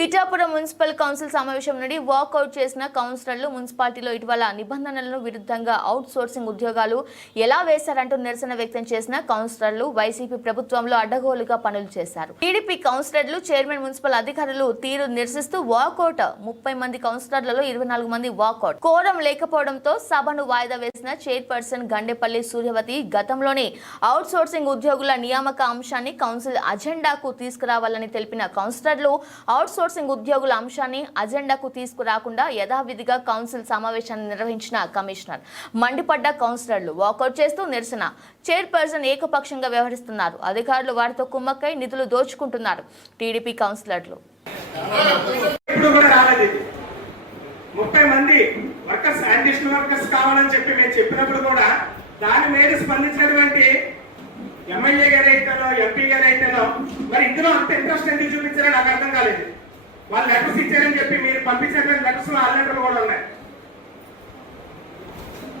Pithapuram municipal council సమావేశం నుండి walkout చేసిన కౌన్సిలర్లు మున్సిపాలిటీలో ఇటీవల నిబంధనలను విరుద్ధంగా అవుట్ సోర్సింగ్ ఉద్యోగాలు ఎలా వేశారంటూ నిరసన వ్యక్తం చేసిన కౌన్సిలర్లు వైసీపీ ప్రభుత్వంలో అడ్డగోలుగా పనులు చేశారు. టీడీపీ కౌన్సిలర్లు చైర్మన్ మున్సిపల్ అధికారులు తీరు నిరసిస్తూ వాకౌట్. 30 మంది కౌన్సిలర్లలో 24 మంది వాకౌట్. కోరం లేకపోవడంతో సభను వాయిదా వేసిన చైర్పర్సన్ గండేపల్లి సూర్యవతి గతంలోనే అవుట్ సోర్సింగ్ ఉద్యోగుల నియామక అంశాన్ని కౌన్సిల్ అజెండాకు తీసుకురావాలని తెలిపిన కౌన్సిలర్లు అవుట్ సోర్సింగ్ ఉద్యోగుల అంశాన్ని అజెండాకు తీసుకురాకుండా యథావిధిగా కౌన్సిల్ సమావేశాన్ని నిర్వహించిన కమిషనర్ మండిపడ్డ కౌన్సిలర్లు వాకౌట్ చేస్తూ నిరసన. చైర్పర్సన్ ఏకపక్షంగా వ్యవహరిస్తున్నారు. అధికారులు వారితో కుమ్మక్కై నిధులు దోచుకుంటున్నారు. టీడీపీ కౌన్సిలర్లు 30 మంది వర్కర్స్ అడిషనల్ వర్కర్స్ కావాలని చెప్పి మేము చెప్పినప్పుడు కూడా దాని మీద స్పందించినటువంటి ఎమ్మెల్యే గారు అయితేనో ఎంపీ గారు అయితేనో మరి ఇందులో అంత ఇంట్రెస్ట్ ఎందుకు చూపించారో నాకు అర్థం కాలేదు. వాళ్ళు లెటర్స్ ఇచ్చారని చెప్పి మీరు పంపించినటువంటి లెటర్స్ లో ఆ లెటర్లు కూడా ఉన్నాయి.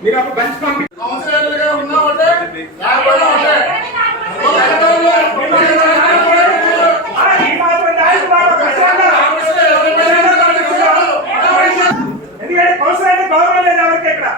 మీరు ఒక బంచ్ ఎందుకంటే కౌన్సిలర్ అంటే గౌరవం లేదు ఎవరికి ఇక్కడ.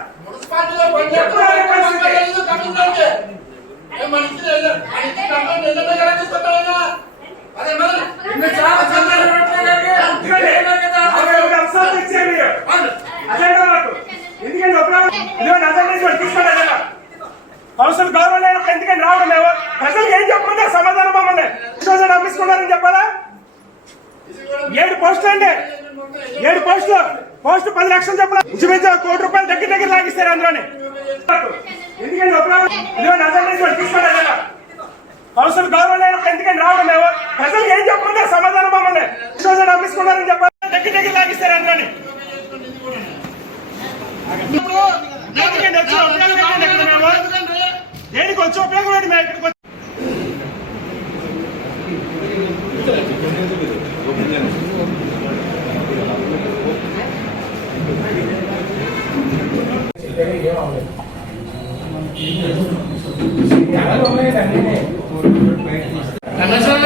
కౌన్సిల్ గౌరవం లేనప్పుడు ఎందుకని రావడం లేవు? ప్రజలకు ఏం చెప్పమంటే సమాధానం మమ్మల్ని అమ్మించుకున్నారని చెప్పాలా? 7 పోస్టులు అండి, 7 పోస్టులు. పోస్ట్ 10 లక్షలు చెప్పాలా? ఇంచుమించు ₹1 కోటి దగ్గర లాగిస్తారు అందులోని. ఎందుకని తీసుకోలేదు? కౌన్సిల్ గౌరవం లేనప్పుడు ఎందుకని రావడం లేవు? ప్రజలకు ఏం చెప్పమంటే సమాధానం మమ్మల్ని అమ్మించుకున్నారని చెప్పాలా? దగ్గర లాగిస్తారు అందులోని. దేనికి వచ్చి ఉపయోగం ఏంటి? మేము ఇక్కడికి కమిషనర్